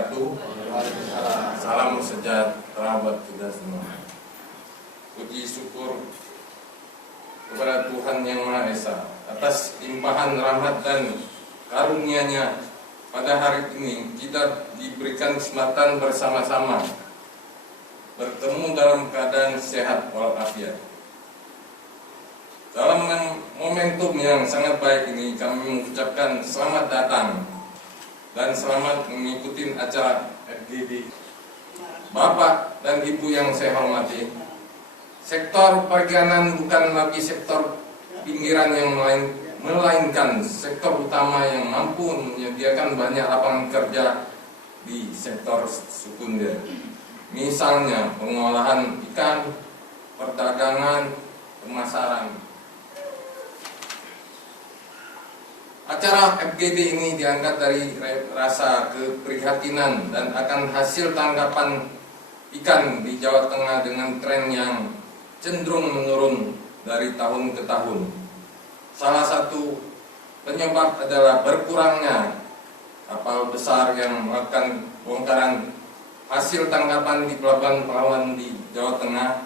wabarakatuh. Salam sejahtera buat kita semua. Puji syukur kepada Tuhan Yang Maha Esa atas limpahan rahmat dan karunia-Nya. Pada hari ini kita diberikan kesempatan bersama-sama bertemu dalam keadaan sehat walafiat. Dalam momentum yang sangat baik ini, kami mengucapkan selamat datang dan selamat mengikuti acara FGD. Bapak dan Ibu yang saya hormati, sektor perikanan bukan lagi sektor pinggiran yang melainkan sektor utama yang mampu menyediakan banyak lapangan kerja di sektor sekunder. Misalnya pengolahan ikan, perdagangan, pemasaran. Acara FGD ini diangkat dari rasa keprihatinan dan akan hasil tangkapan ikan di Jawa Tengah dengan tren yang cenderung menurun dari tahun ke tahun. Salah satu penyebab adalah berkurangnya kapal besar yang melakukan bongkaran hasil tangkapan di pelabuhan-pelabuhan di Jawa Tengah.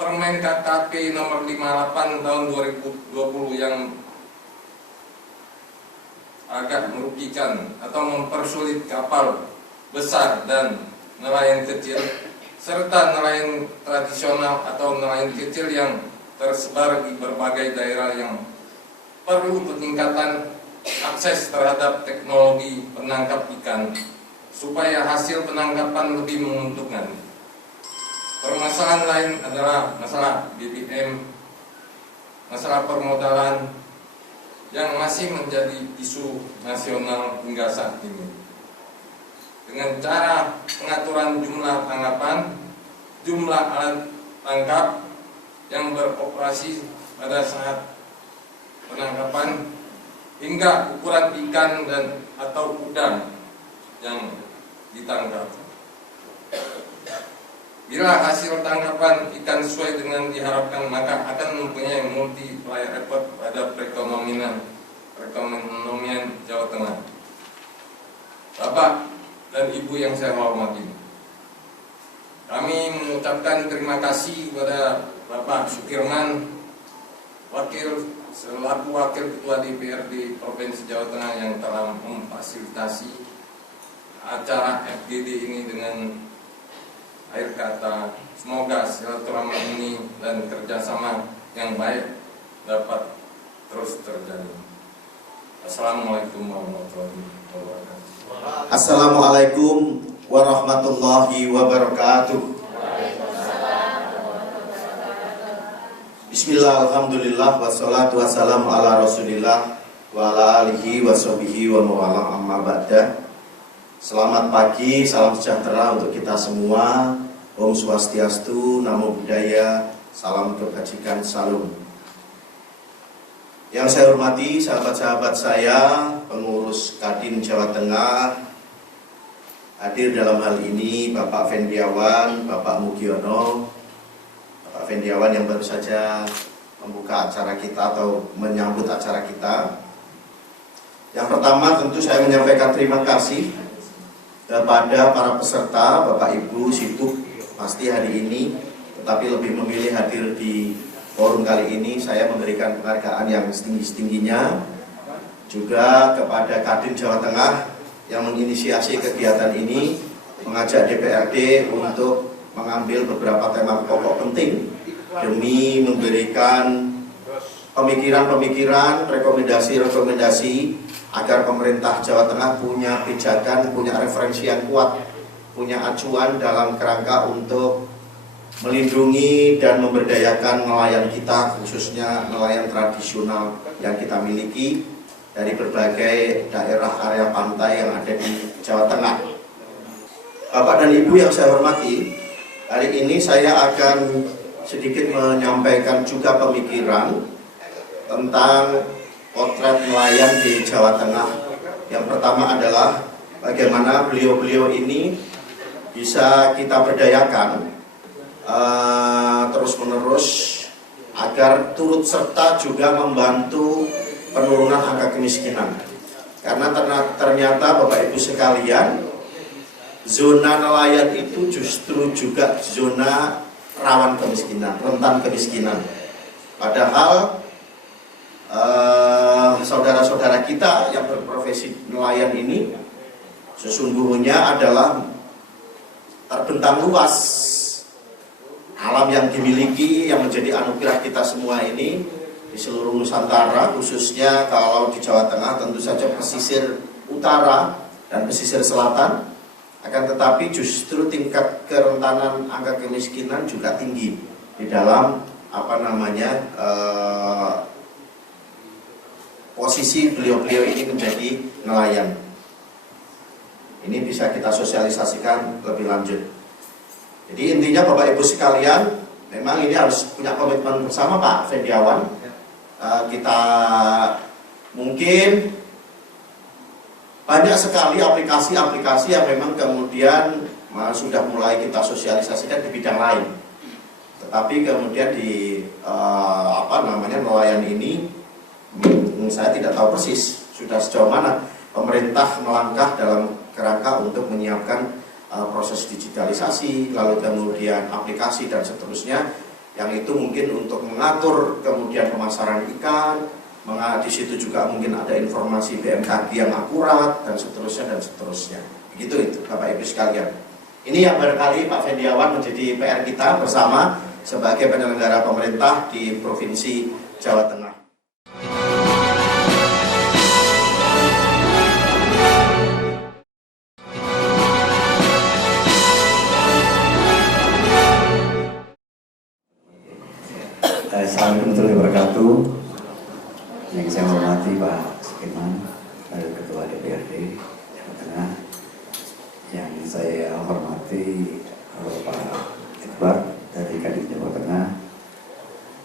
Permen KKP nomor 58 tahun 2020 yang agak merugikan atau mempersulit kapal besar dan nelayan kecil serta nelayan tradisional atau nelayan kecil yang tersebar di berbagai daerah yang perlu peningkatan akses terhadap teknologi penangkap ikan supaya hasil penangkapan lebih menguntungkan. Permasalahan lain adalah masalah BBM, masalah permodalan yang masih menjadi isu nasional hingga saat ini. Dengan cara pengaturan jumlah tangkapan, jumlah alat tangkap yang beroperasi pada saat penangkapan, hingga ukuran ikan dan atau udang yang ditangkap. Bila hasil tangkapan ikan sesuai dengan diharapkan, maka akan mempunyai multiplier effect pada perekonomian Jawa Tengah. Bapak dan Ibu yang saya hormati, kami mengucapkan terima kasih kepada Bapak Sukirman, selaku Wakil Ketua DPRD Provinsi Jawa Tengah yang telah memfasilitasi acara FGD ini dengan akhir kata, semoga silaturahmi ini dan kerjasama yang baik dapat terus terjadi. Assalamualaikum warahmatullahi wabarakatuh. Assalamualaikum warahmatullahi wabarakatuh. Bismillah, alhamdulillah, wassalatu wassalamu ala rasulillah wa ala alihi wa sahbihi wa mawala amma ba'da. Selamat pagi, salam sejahtera untuk kita semua. Om Swastiastu, Namo Buddhaya, salam kebajikan, salam. Yang saya hormati sahabat-sahabat saya, pengurus Kadin Jawa Tengah, hadir dalam hal ini Bapak Vendiawan, Bapak Mugiono. Bapak Vendiawan yang baru saja membuka acara kita atau menyambut acara kita. Yang pertama tentu saya menyampaikan terima kasih kepada para peserta, Bapak Ibu sibuk pasti hari ini, tetapi lebih memilih hadir di forum kali ini. Saya memberikan penghargaan yang setinggi-tingginya juga kepada Kadin Jawa Tengah yang menginisiasi kegiatan ini, mengajak DPRD untuk mengambil beberapa tema pokok penting demi memberikan pemikiran-pemikiran, rekomendasi-rekomendasi agar pemerintah Jawa Tengah punya pijakan, punya referensi yang kuat, punya acuan dalam kerangka untuk melindungi dan memberdayakan nelayan kita, khususnya nelayan tradisional yang kita miliki dari berbagai daerah area pantai yang ada di Jawa Tengah. Bapak dan Ibu yang saya hormati, hari ini saya akan sedikit menyampaikan juga pemikiran tentang potret nelayan di Jawa Tengah. Yang pertama adalah bagaimana beliau-beliau ini bisa kita berdayakan terus-menerus agar turut serta juga membantu penurunan angka kemiskinan. Karena ternyata Bapak Ibu sekalian, zona nelayan itu justru juga zona rawan kemiskinan, rentan kemiskinan. Padahal saudara-saudara kita yang berprofesi nelayan ini sesungguhnya adalah terbentang luas alam yang dimiliki, yang menjadi anugerah kita semua ini di seluruh Nusantara, khususnya kalau di Jawa Tengah tentu saja pesisir utara dan pesisir selatan. Akan tetapi justru tingkat kerentanan angka kemiskinan juga tinggi di dalam posisi beliau-beliau ini menjadi nelayan. Ini bisa kita sosialisasikan lebih lanjut. Jadi intinya Bapak Ibu sekalian, memang ini harus punya komitmen bersama Pak Fendiawan. Kita mungkin banyak sekali aplikasi-aplikasi yang memang kemudian sudah mulai kita sosialisasikan di bidang lain. Tetapi kemudian di nelayan ini, saya tidak tahu persis sudah sejauh mana pemerintah melangkah dalam kerangka untuk menyiapkan proses digitalisasi, lalu kemudian aplikasi dan seterusnya, yang itu mungkin untuk mengatur kemudian pemasaran ikan, di situ juga mungkin ada informasi BMKG yang akurat dan seterusnya. Begitu itu Bapak Ibu sekalian. Ini yang barangkali Pak Fendiawan menjadi PR kita bersama sebagai penyelenggara pemerintah di Provinsi Jawa Tengah. Assalamualaikum warahmatullahi wabarakatuh. Yang saya hormati Pak Sukirman, Ketua DPRD Jawa Tengah. Yang saya hormati Pak Edward dari Kadin Jawa Tengah.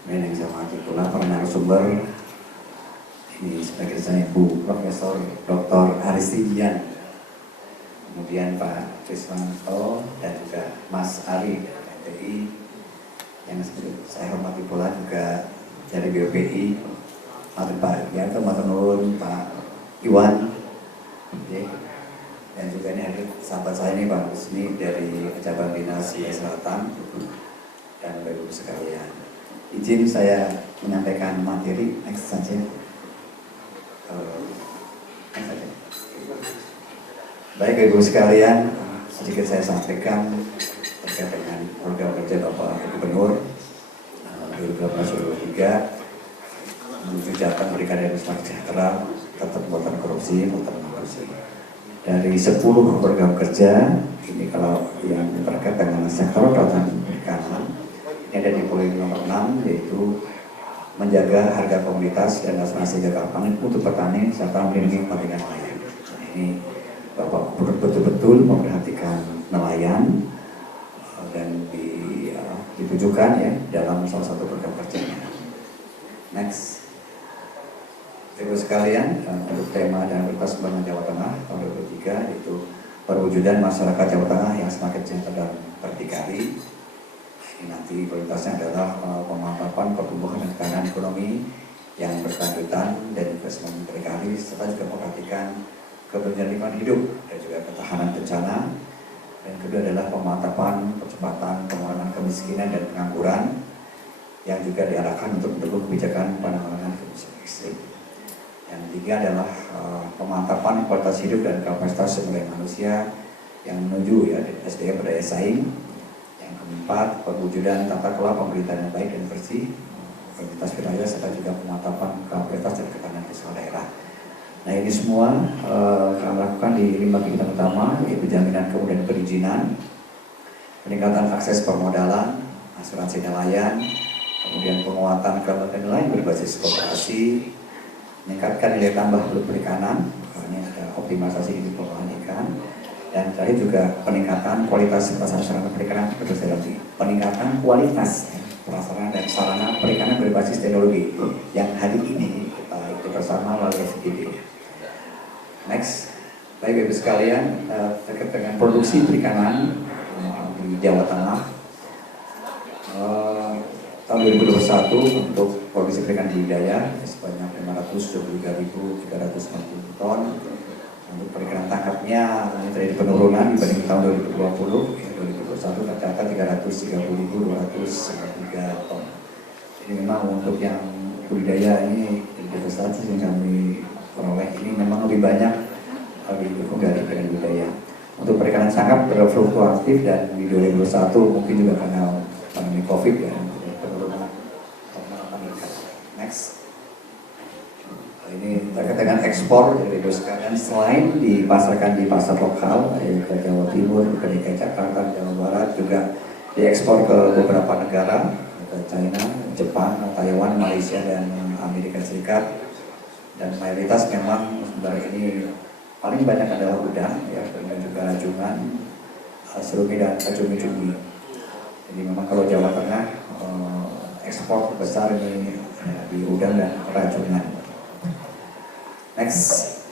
Dan yang saya hormati pula para narasumber. Ini sebagai saya Bu Profesor Dr. Aristidian. Kemudian Pak Triswanto dan juga Mas Ari dari KTI. Yang saya hormati pula juga dari BPI, Pak Yanto, Matur Pak Iwan, dan juga ini ada sahabat saya ini Pak Rusmi dari cabang dinas Selatan, dan Bapak Ibu sekalian. Izin saya menyampaikan materi next saja. Baik Ibu sekalian, sedikit saya sampaikan terkait dengan program kerja Bapak Gubernur 2018-2023 menuju Jateng Pendidikan dan Semakin Sejahtera, tetap pemberantasan korupsi. Dari 10 program kerja ini, kalau yang berkaitan dengan sektor kelautan perikanan, ini ada di poin nomor 6, yaitu menjaga harga komoditas dan asuransi gagal panen untuk petani serta melindungi kepentingan nelayan. Ini Bapak Gubernur betul-betul memperhatikan nelayan dan ditujukan ya dalam salah satu program kerjanya. Next, Ibu sekalian, untuk tema dan prioritas pembangunan Jawa Tengah tahun 2023 yaitu perwujudan masyarakat Jawa Tengah yang semakin sejahtera dan berdikari. Ini nanti prioritasnya adalah pemantapan pertumbuhan dan ketahanan ekonomi yang berkelanjutan dan juga semakin berdikari, serta juga memperhatikan keberlanjutan lingkungan hidup dan juga ketahanan bencana. Dan kedua adalah pemantapan percepatan pengurangan kemiskinan dan pengangguran yang juga diarahkan untuk mendukung kebijakan penanggulangan kemiskinan ekstrim. Yang ketiga adalah pemantapan kualitas hidup dan kapasitas sumber daya manusia yang menuju ya SDM berdaya saing. Yang keempat, perwujudan tata kelola pemerintahan yang baik dan bersih, kualitas wilayah serta juga pemantapan kapasitas dan ketahanan fiskal daerah. Nah ini semua kami lakukan di 5 kegiatan utama, yaitu jaminan kemudian perizinan, peningkatan akses permodalan, asuransi nelayan, kemudian penguatan kelembagaan nelayan berbasis kooperasi, meningkatkan nilai tambah produk perikanan, ini ada optimalisasi di pengolahan ikan, dan terakhir juga peningkatan kualitas sarana perikanan berbasis peningkatan kualitas prasarana dan sarana perikanan berbasis teknologi yang hari ini kita itu bersama melalui SDG. Next, baik Ibu sekalian, terkait dengan produksi perikanan di Jawa Tengah tahun 2021 untuk produksi perikanan budidaya sebanyak 523.360 ton. Untuk perikanan tangkapnya ini terjadi penurunan dibanding tahun 2020, 2021 tercatat 330.203 ton. Jadi memang untuk yang budidaya ini investasi yang kami peroleh ini memang lebih banyak didukung dari perikanan budidaya. Untuk perikanan tangkap berfluktuatif dan di 2021 mungkin juga karena pandemi COVID ya penurunan. Next. Ini terkait dengan ekspor dari sekalian, selain dipasarkan di pasar lokal ke Jawa Timur, ke DKI Jakarta, Jawa Barat, juga diekspor ke beberapa negara, ke China, Jepang, Taiwan, Malaysia, dan Amerika Serikat. Dan mayoritas memang sebenarnya ini paling banyak adalah udang, ya, dan juga rajungan, serumi dan cumi-cumi. Jadi memang kalau Jawa Tengah ekspor besar ini di udang dan rajungan. Next.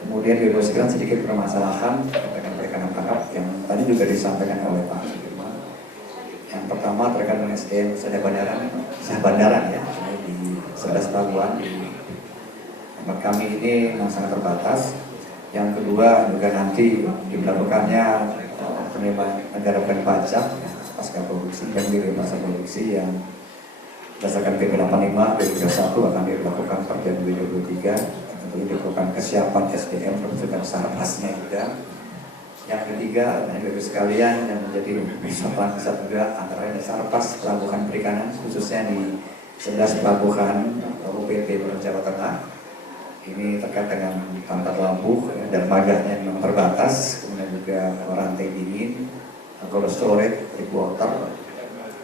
Kemudian diluluskan sedikit permasalahan terkait perikanan tangkap yang tadi juga disampaikan oleh Pak Sudirman. Yang pertama terkait dengan SDM sah bandaran ya, di 11 pelabuhan di tempat kami ini memang sangat terbatas. Yang kedua juga nanti dilakukannya penerimaan negara bukan pajak ya, pasca produksi dan di masa produksi yang berdasarkan PP 85 2021 akan dilakukan per Januari 2023. Tentu dilakukan kesiapan SDM termasuk sarpasnya juga. Yang ketiga, Bapak sekalian yang menjadi persoalan besar juga antara lain sarpas pelabuhan perikanan khususnya di 11 pelabuhan UPT Jawa Tengah. Ini terkait dengan Pantar Lampu ya, dermaganya memang terbatas, kemudian juga rantai dingin, cold storage, deep water,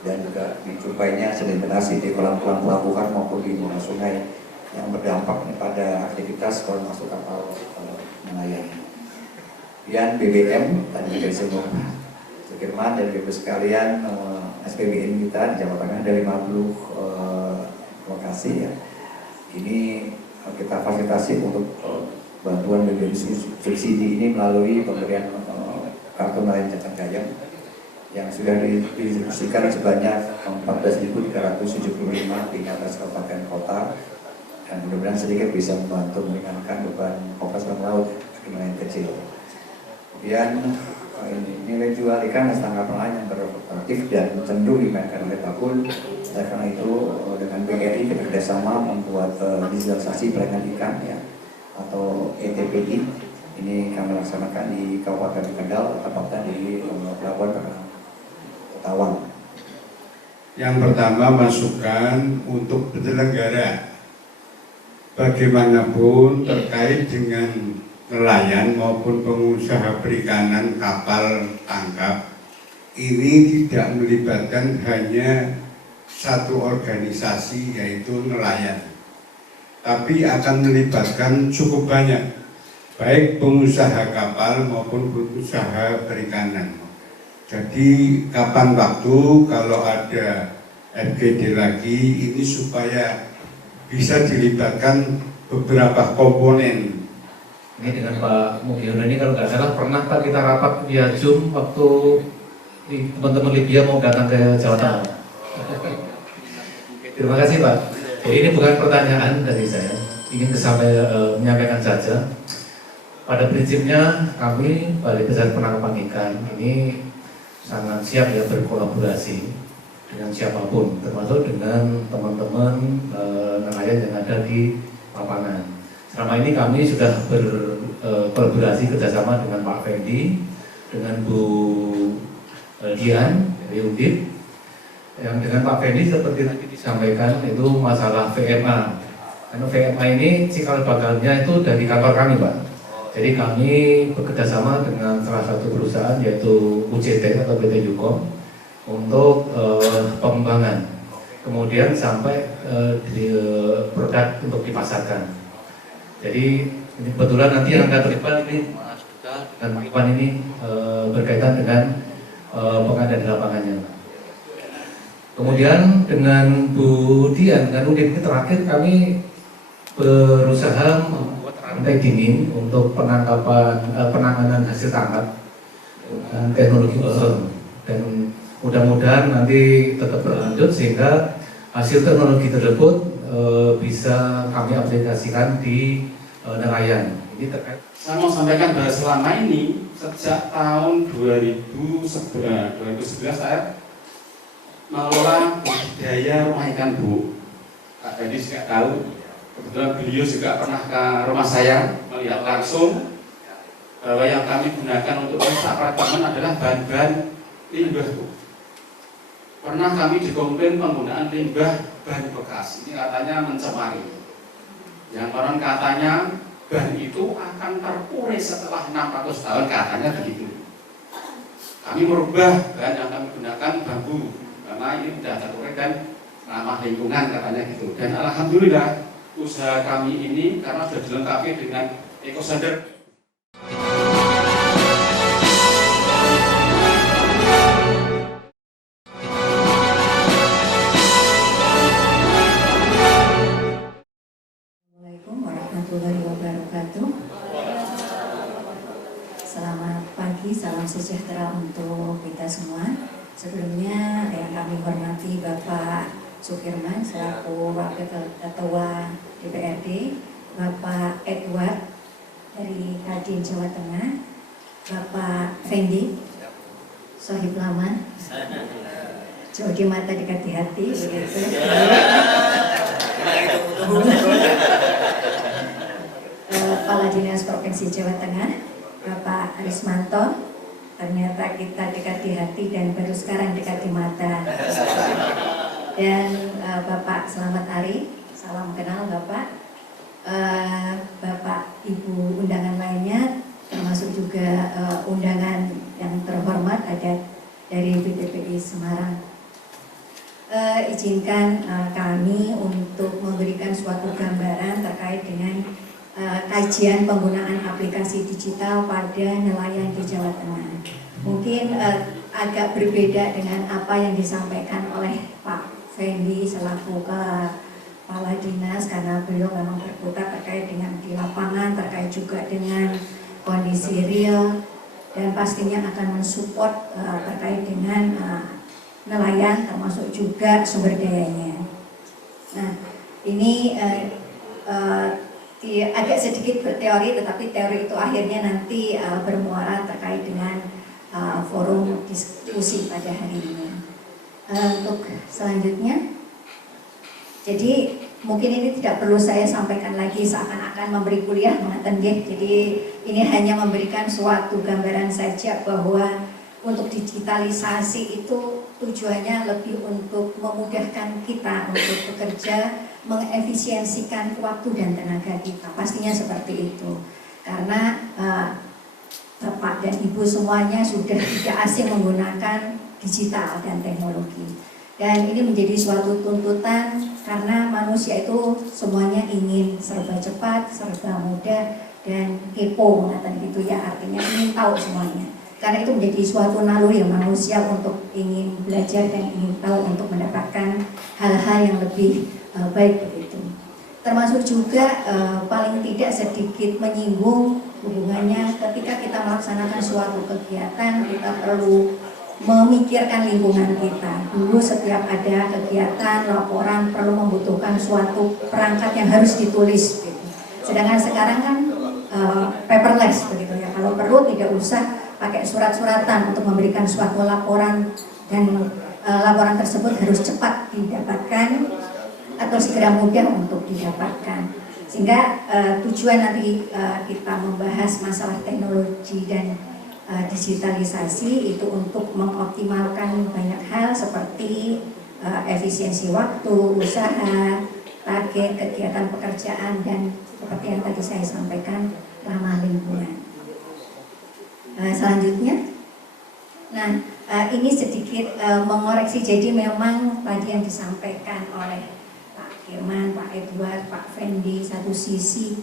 dan juga dijumpainya sedimentasi di kolam-kolam pelabuhan maupun di muara sungai yang berdampak pada aktivitas kalau masuk kapal nelayan. Kemudian BBM tadi dari semua Sudirman dan Bapak sekalian, SPBN kita di Jawa Tengah ada 50 lokasi ya. Ini kita fasilitasi untuk bantuan BBM subsidi ini melalui pemberian kartu nelayan Jateng Gayam yang sudah didistribusikan sebanyak 14.375 di atas kabupaten kota, dan mudah-mudahan sedikit bisa membantu meringankan beban operasi laut bagi nelayan kecil. Kemudian nilai jual ikan dan tangkap nelayan yang berkooperatif dan cenderung dimainkan oleh Bakul. Karena itu dengan BRI kita kerjasama membuat digitalisasi perairan ikan ya, atau ETPI. Ini kami laksanakan di Kabupaten Kendal, tepatnya di Pelabuhan Tawang. Yang pertama, masukan untuk penyelenggara bagaimanapun terkait dengan nelayan maupun pengusaha perikanan kapal tangkap ini tidak melibatkan hanya satu organisasi yaitu nelayan, tapi akan melibatkan cukup banyak baik pengusaha kapal maupun pengusaha perikanan. Jadi kapan waktu kalau ada FGD lagi ini supaya bisa dilibatkan beberapa komponen. Ini dengan Pak Mugiono ini kalau nggak salah pernah Pak kita rapat via Zoom waktu teman-teman Libya mau datang ke Jawa Tengah. Terima kasih Pak. Jadi ini bukan pertanyaan dari saya, ingin menyampaikan saja. Pada prinsipnya kami Balai Besar Penangkapan Ikan ini sangat siap ya berkolaborasi dengan siapapun, termasuk dengan teman-teman nelayan yang ada di lapangan. Selama ini kami sudah berkolaborasi kerjasama dengan Pak Fendi, dengan Bu Dian dari Undip. Yang dengan Pak Fendi seperti tadi disampaikan itu masalah VMA. Karena VMA ini cikal bakalnya itu dari kantor kami Pak. Jadi kami bekerjasama dengan salah satu perusahaan yaitu UCT atau PT Yukom untuk pengembangan, kemudian sampai produk untuk dipasarkan. Jadi ini kebetulan nanti yang akan terlibat ini Mas Duta dan Pak Iwan ini berkaitan dengan pengadaan lapangannya. Kemudian dengan Bu Dian dengan Undip ini terakhir kami berusaha membuat rantai dingin untuk penanganan hasil tangkap teknologi ozon, dan mudah-mudahan nanti tetap berlanjut sehingga hasil teknologi tersebut bisa kami aplikasikan di nelayan. Ini terkait. Saya mau sampaikan bahwa selama ini sejak tahun 2011 saya mengelola budidaya rumah ikan Bu. Pak Dennis juga tahu. Kebetulan beliau juga pernah ke rumah saya melihat langsung bahwa yang kami gunakan untuk rusak apartemen adalah bahan-bahan limbah Bu. Pernah kami dikomplain penggunaan limbah ban bekas. Ini katanya mencemari. Yang orang katanya ban itu akan terpurih setelah 600 tahun, katanya begitu. Kami merubah bahan yang kami gunakan bambu karena ini sudah terpurih dan ramah lingkungan katanya gitu. Dan alhamdulillah usaha kami ini karena sudah dilengkapi dengan EcoSander. Assalamualaikum warahmatullahi wabarakatuh. Selamat pagi, salam sejahtera untuk kita semua. Sebelumnya yang kami hormati Bapak Sukirman selaku Wakil Ketua DPRD, Bapak Edward dari Kadin Jawa Tengah, Bapak Fendi, Sohib Laman, jauh di mata dekat di hati, begitu. Kepala Dinas Provinsi Jawa Tengah, Bapak Arismanto, ternyata kita dekat di hati dan baru sekarang dekat di mata. Dan Bapak Selamat Ari, salam kenal Bapak. Bapak Ibu undangan lainnya, termasuk juga undangan yang terhormat ada dari BPPI Semarang. Izinkan kami untuk memberikan suatu gambaran terkait dengan kajian penggunaan aplikasi digital pada nelayan di Jawa Tengah. Mungkin agak berbeda dengan apa yang disampaikan oleh Pak Fendi selaku Kepala Dinas, karena beliau memang berputar terkait dengan di lapangan, terkait juga dengan kondisi real, dan pastinya akan mensupport terkait dengan nelayan termasuk juga sumber dayanya. Nah, ini agak sedikit berteori, tetapi teori itu akhirnya nanti bermuara terkait dengan forum diskusi pada hari ini. Untuk selanjutnya, jadi mungkin ini tidak perlu saya sampaikan lagi seakan-akan memberi kuliah mengaten nggih. Jadi ini hanya memberikan suatu gambaran saja bahwa untuk digitalisasi itu tujuannya lebih untuk memudahkan kita untuk bekerja, mengefisiensikan waktu dan tenaga kita. Pastinya seperti itu. Karena Bapak dan Ibu semuanya sudah tidak asing menggunakan digital dan teknologi. Dan ini menjadi suatu tuntutan karena manusia itu semuanya ingin serba cepat, serba mudah, dan kepo mengatakan gitu ya, artinya ingin tahu semuanya. Karena itu menjadi suatu naluri manusia untuk ingin belajar dan ingin tahu untuk mendapatkan hal-hal yang lebih baik begitu. Termasuk juga paling tidak sedikit menyinggung hubungannya ketika kita melaksanakan suatu kegiatan, kita perlu memikirkan lingkungan kita. Dulu setiap ada kegiatan, laporan perlu membutuhkan suatu perangkat yang harus ditulis gitu. Sedangkan sekarang kan paperless begitu ya. Kalau perlu tidak usah pakai surat-suratan untuk memberikan suatu laporan, dan laporan tersebut harus cepat didapatkan atau segera mudah untuk didapatkan. Sehingga tujuan nanti kita membahas masalah teknologi dan digitalisasi itu untuk mengoptimalkan banyak hal seperti efisiensi waktu, usaha, target, kegiatan pekerjaan, dan seperti yang tadi saya sampaikan, ramah lingkungan. Selanjutnya, nah ini sedikit mengoreksi. Jadi memang tadi yang disampaikan oleh Pak Firman, Pak Edward, Pak Fendi, satu sisi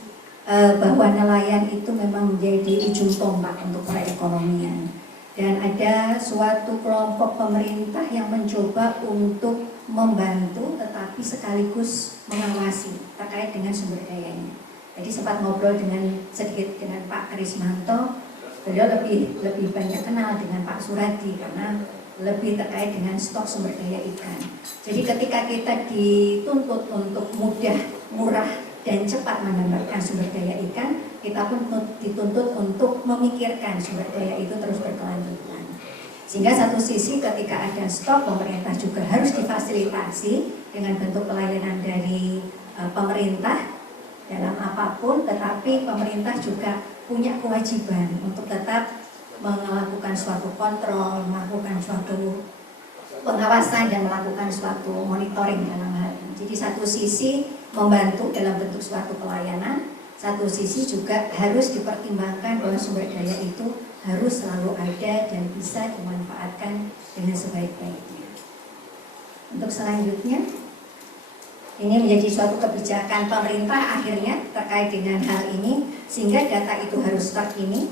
bahwa nelayan itu memang menjadi ujung tombak untuk perekonomian, dan ada suatu kelompok pemerintah yang mencoba untuk membantu tetapi sekaligus mengawasi terkait dengan sumber dayanya. Jadi sempat ngobrol sedikit dengan Pak Arismanto, beliau lebih banyak kenal dengan Pak Suradi karena lebih terkait dengan stok sumber daya ikan. Jadi ketika kita dituntut untuk mudah, murah, dan cepat mendapatkan sumber daya ikan, kita pun dituntut untuk memikirkan sumber daya itu terus berkelanjutan. Sehingga satu sisi ketika ada stok, pemerintah juga harus difasilitasi dengan bentuk pelayanan dari pemerintah dalam apapun, tetapi pemerintah juga punya kewajiban untuk tetap melakukan suatu kontrol, melakukan suatu pengawasan dan melakukan suatu monitoring dalam hal ini. Jadi satu sisi membantu dalam bentuk suatu pelayanan, satu sisi juga harus dipertimbangkan bahwa sumber daya itu harus selalu ada dan bisa dimanfaatkan dengan sebaik-baiknya. Untuk selanjutnya, ini menjadi suatu kebijakan pemerintah akhirnya terkait dengan hal ini, sehingga data itu harus terkini,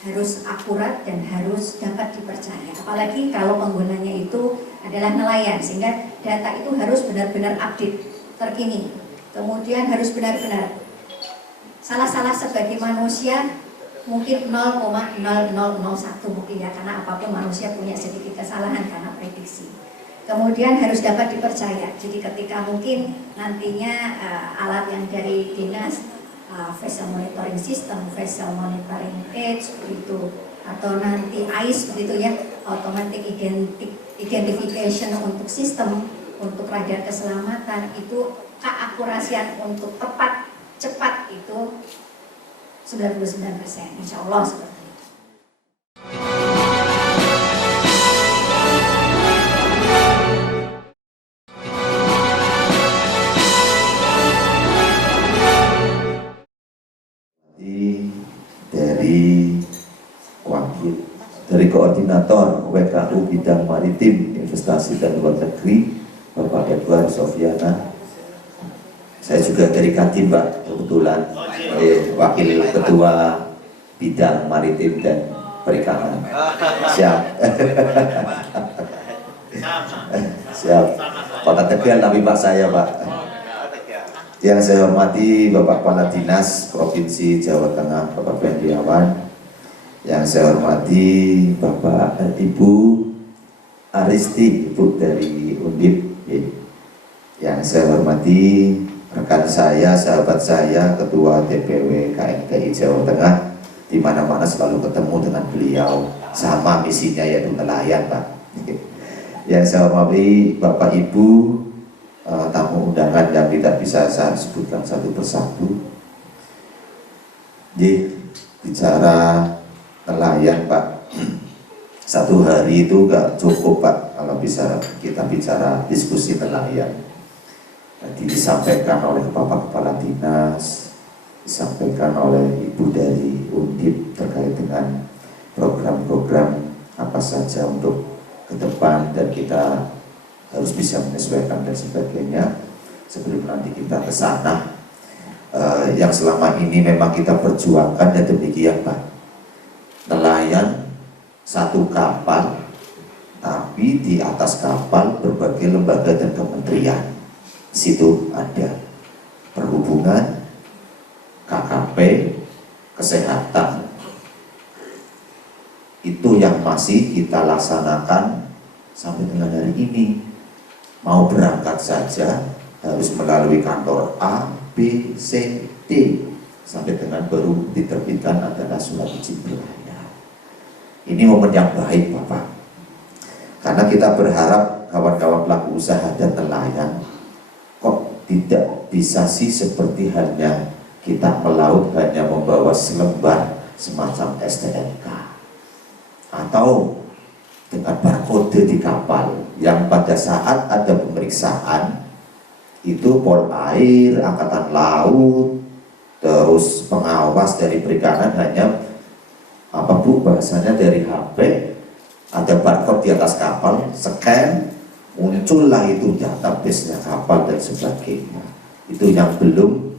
harus akurat dan harus dapat dipercaya. Apalagi kalau penggunanya itu adalah nelayan, sehingga data itu harus benar-benar update, terkini. Kemudian harus benar-benar salah-salah sebagai manusia mungkin 0,0001 mungkin ya, karena apapun manusia punya sedikit kesalahan karena prediksi. Kemudian harus dapat dipercaya. Jadi ketika mungkin nantinya alat yang dari dinas vessel monitoring system, vessel monitoring age begitu, atau nanti AIS begitu ya, automatic identification untuk sistem, untuk radar keselamatan, itu keakurasian untuk tepat, cepat itu 99%, insya Allah seperti itu. Dari Koordinator WKU Bidang Maritim, Investasi dan Luar Negeri, Bapak Edward Sofiana. Saya juga dari Kadin, Pak, kebetulan Wakil Ketua Bidang Maritim dan Perikanan. Siap. Siap. Kota Tegal tapi Pak saya, Pak. Yang saya hormati Bapak Kepala Dinas Provinsi Jawa Tengah, Bapak Fendiawan. Yang saya hormati Bapak dan Ibu Aristi, Ibu dari Undip. Yang saya hormati rekan saya, sahabat saya, Ketua DPW KNPI Jawa Tengah, di mana-mana selalu ketemu dengan beliau, sama misinya yaitu nelayan, Pak. Yang saya hormati Bapak Ibu tamu undangan yang tidak bisa saya sebutkan satu persatu. Bicara nelayan, Pak, satu hari itu nggak cukup, Pak, kalau bisa kita bicara diskusi nelayan. Tadi disampaikan oleh Bapak Kepala Dinas, disampaikan oleh Ibu dari Undip terkait dengan program-program apa saja untuk ke depan, dan kita harus bisa menyesuaikan dan sebagainya sebelum nanti kita ke sana. Yang selama ini memang kita perjuangkan dan demikian, Pak. Nelayan satu kapal, tapi di atas kapal berbagai lembaga dan kementerian. Di situ ada perhubungan, KKP, kesehatan. Itu yang masih kita laksanakan sampai dengan hari ini. Mau berangkat saja harus melalui kantor A, B, C, D, sampai dengan baru diterbitkan adalah surat izin berlayar. Ini momen yang baik, Bapak, karena kita berharap kawan-kawan pelaku usaha dan nelayan kok tidak bisa sih seperti hanya kita melaut hanya membawa selembar semacam STNK atau dengan barcode di kapal yang pada saat ada pemeriksaan itu Polair, Angkatan Laut, terus pengawas dari perikanan hanya apa Bu bahasanya dari HP, ada barcode di atas kapal, scan, muncullah itu database-nya kapal dan sebagainya. Itu yang belum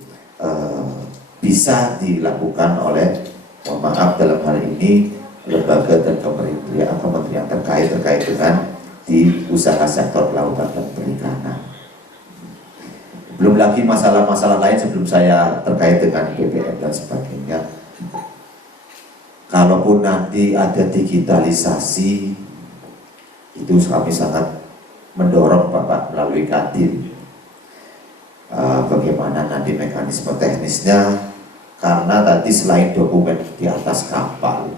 bisa dilakukan oleh, mohon maaf dalam hal ini, lembaga dan kementerian terkait dengan di usaha sektor kelautan dan perikanan. Belum lagi masalah-masalah lain sebelum saya terkait dengan BBM dan sebagainya. Kalaupun nanti ada digitalisasi, Itu kami sangat mendorong Bapak melalui Kadin bagaimana nanti mekanisme teknisnya, karena tadi selain dokumen di atas kapal,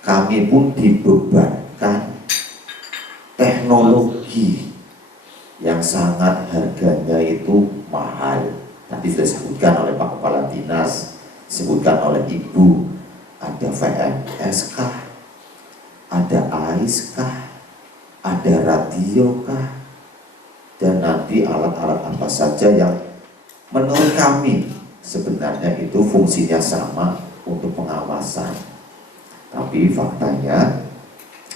kami pun dibebankan teknologi yang sangat harganya itu mahal. Tadi sudah disebutkan oleh Pak Kepala Dinas, disebutkan oleh Ibu, ada VMS kah, ada AIS kah, ada radio kah, dan nanti alat-alat apa saja yang menurut kami sebenarnya itu fungsinya sama untuk pengawasan. Tapi faktanya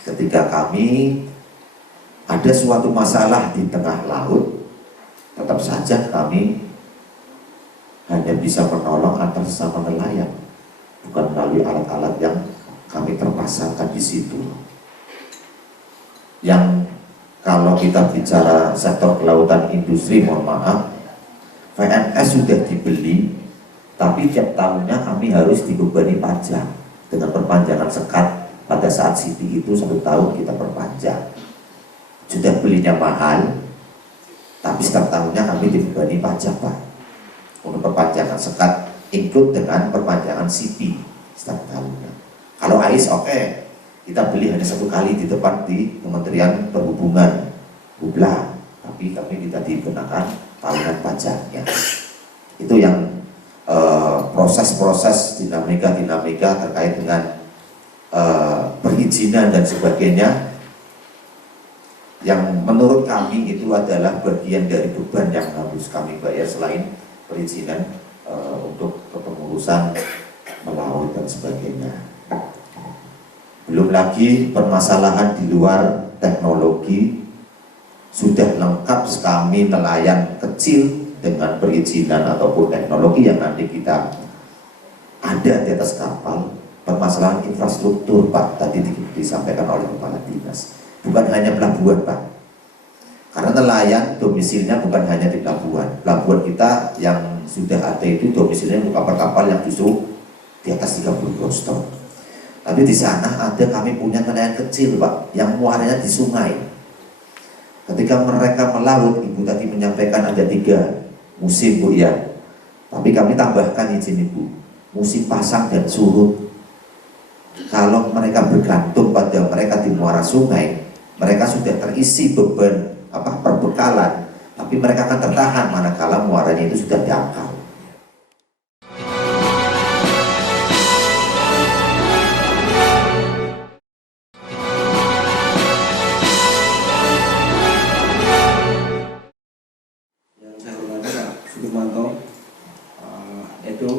ketika kami ada suatu masalah di tengah laut, tetap saja kami hanya bisa menolong antar sesama nelayan, bukan melalui alat-alat yang kami terpasangkan di situ. Yang kalau kita bicara sektor kelautan industri, mohon maaf, VNS sudah dibeli, tapi tiap tahunnya kami harus dibebani pajak dengan perpanjangan sekat. Pada saat City itu 1 tahun kita perpanjang. Sudah belinya mahal, tapi setiap tahunnya kami dibebani pajak, Pak, untuk perpanjangan sekat, include dengan perpanjangan CP setiap tahunnya. Kalau AIS oke, kita beli hanya 1 kali di tempat di Kementerian Perhubungan, Bubla, tapi kami tidak dikenakan tahunan pajaknya. Itu yang proses-proses dinamika terkait dengan perizinan dan sebagainya, yang menurut kami itu adalah bagian dari beban yang harus kami bayar selain perizinan untuk kepengurusan melaut dan sebagainya. Belum lagi permasalahan di luar teknologi, sudah lengkap kami nelayan kecil dengan perizinan ataupun teknologi yang nanti kita ada di atas kapal. Permasalahan infrastruktur, Pak, tadi disampaikan oleh Kepala Dinas, bukan hanya pelabuhan, Pak, karena nelayan domisilinya bukan hanya di pelabuhan. Pelabuhan kita yang sudah ada itu domisilinya kapal-kapal yang justru di atas 30 groston. Tapi di sana ada kami punya nelayan kecil, Pak, yang muaranya di sungai. Ketika mereka melaut, Ibu tadi menyampaikan ada 3 musim, Bu, ya. Tapi kami tambahkan izin Ibu, musim pasang dan surut. Kalau mereka bergantung pada mereka di muara sungai, mereka sudah terisi beban perbekalan, tapi mereka akan tertahan manakala muaranya itu sudah dangkal. Yang saya hormati Pak Sudirmanto, Edo,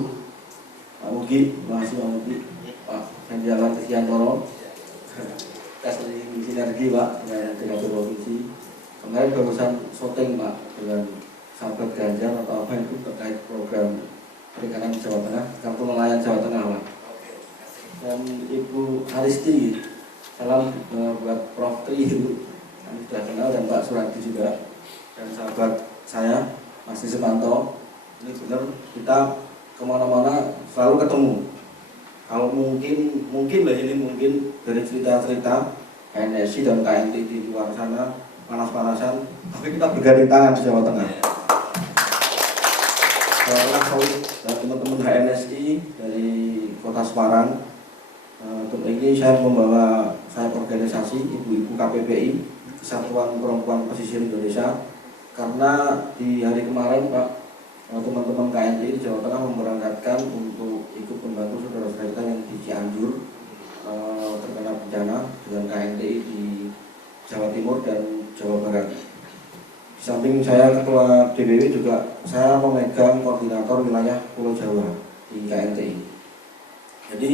Pak Mugi, Pak Mugi, Pak Fendiawan Kristiantoro, tes sinergi Pak dengan Direktur Provinsi. Kemarin barusan syuting Pak dengan sahabat Ganjar atau apa itu terkait program perikanan Jawa Tengah, kartu nelayan Jawa Tengah, Pak. Dan Ibu Haristi, salam buat Prof Tri itu, kami sudah kenal, dan Pak Suradi juga, dan sahabat saya Mas Sudirmanto. Ini benar kita kemana-mana selalu ketemu. Kalau mungkin lah ini mungkin dari cerita-cerita NSI dan KNT di luar sana panas-panasan, tapi kita bergandeng tangan di Jawa Tengah. Dan teman-teman HNSI dari Kota Semarang, untuk ini saya membawa organisasi ibu-ibu KPPI, Kesatuan Perempuan Pesisir Indonesia, karena di hari kemarin Pak, teman-teman KNT di Jawa Tengah memberangkatkan untuk ikut membantu saudara-saudara kita yang di Cianjur terkena bencana dengan KNT di Jawa Timur dan Jawa Barat. Di samping saya Ketua DPW juga saya memegang koordinator wilayah Pulau Jawa di KNTI. Jadi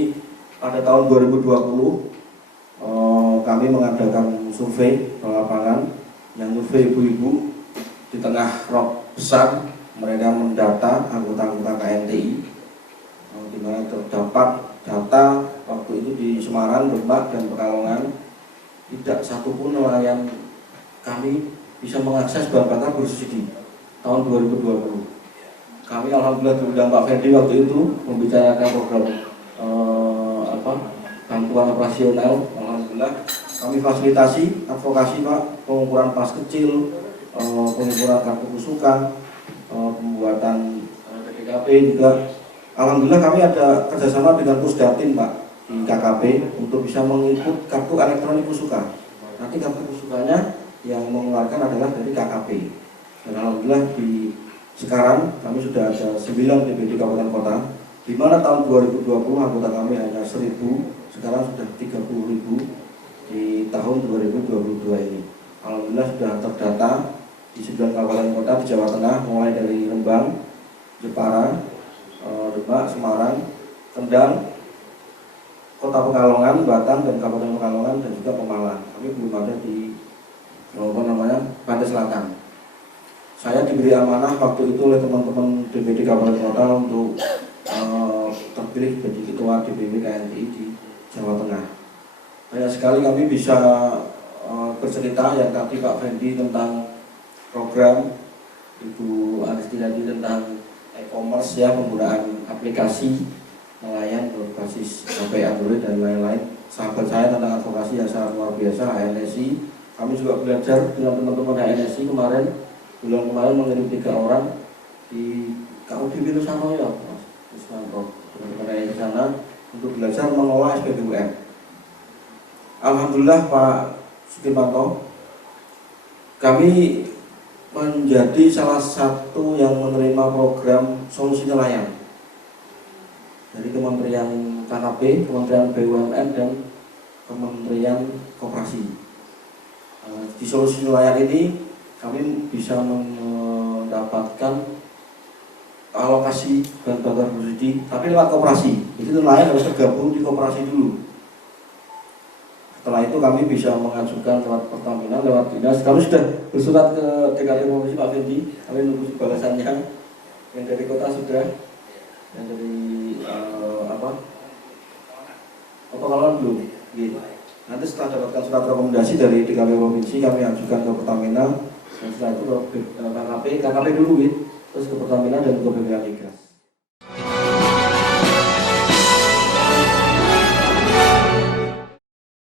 pada tahun 2020 kami mengadakan survei ke lapangan, yang survei ibu-ibu di tengah rop besar. Mereka mendata anggota-anggota KNTI, di mana terdapat data waktu itu di Semarang, Demak, dan Pekalongan tidak satupun nelayan kami bisa mengakses bahan bakar bersubsidi tahun 2020. Kami alhamdulillah diundang Pak Fendi waktu itu membicarakan program bantuan operasional. Alhamdulillah kami fasilitasi advokasi Pak, pengukuran pas kecil, pengukuran kartu kesukaan, pembuatan PDKP juga. Alhamdulillah kami ada kerjasama dengan Pusdatin Pak di KKP untuk bisa menginput kartu elektronik Pusuka. Nanti kartu Pusukanya yang mengeluarkan adalah dari KKP. Dan alhamdulillah sekarang kami sudah ada 9 DPD kabupaten kota, di mana tahun 2020 anggota kami hanya 1.000, sekarang sudah 30.000 di tahun 2022 ini. Alhamdulillah sudah terdata di 9 kabupaten kota di Jawa Tengah, mulai dari Rembang, Jepara, Demak, Semarang, Kendal, Kota Pekalongan, Batang, dan Kabupaten Pekalongan, dan juga Pemalang. Kami belum ada di Pantai Selatan. Saya diberi amanah waktu itu oleh teman-teman DPD Kabupaten Kota untuk terpilih jadi ketua DPW KNTI di Jawa Tengah. Banyak sekali kami bisa bercerita yang tadi Pak Fendi tentang program, Ibu Aristi tadi tentang e-commerce ya, penggunaan aplikasi nelayan berbasis HP Android dan lain-lain. Sahabat saya tentang advokasi yang sangat luar biasa, HNSI. Kami juga belajar dengan teman-teman HNSI kemarin, bulan kemarin mengirim 3 orang di KUDB Nusanoyo, Mas Ismanto, teman-teman di sana untuk belajar mengolah SPBUM. Alhamdulillah Pak Sukimanto, kami menjadi salah satu yang menerima program solusi nelayan dari Kementerian KKP, Kementerian BUMN, dan Kementerian Koperasi. Di solusi nelayan ini kami bisa mendapatkan alokasi bahan bakar bersubsidi, tapi lewat koperasi. Jadi nelayan harus tergabung di koperasi dulu. Setelah itu kami bisa mengajukan lewat Pertamina, lewat dinas. Kami sudah bersurat ke DKP Provinsi Pak Fendi, kami menunggu balasannya. Yang dari kota sudah, yang dari Pekalongan belum. Gitu. Nanti setelah dapatkan surat rekomendasi dari DKP Provinsi, kami ajukan ke Pertamina, dan setelah itu ke KKP dulu, gitu. Terus ke Pertamina dan ke BPA Migas.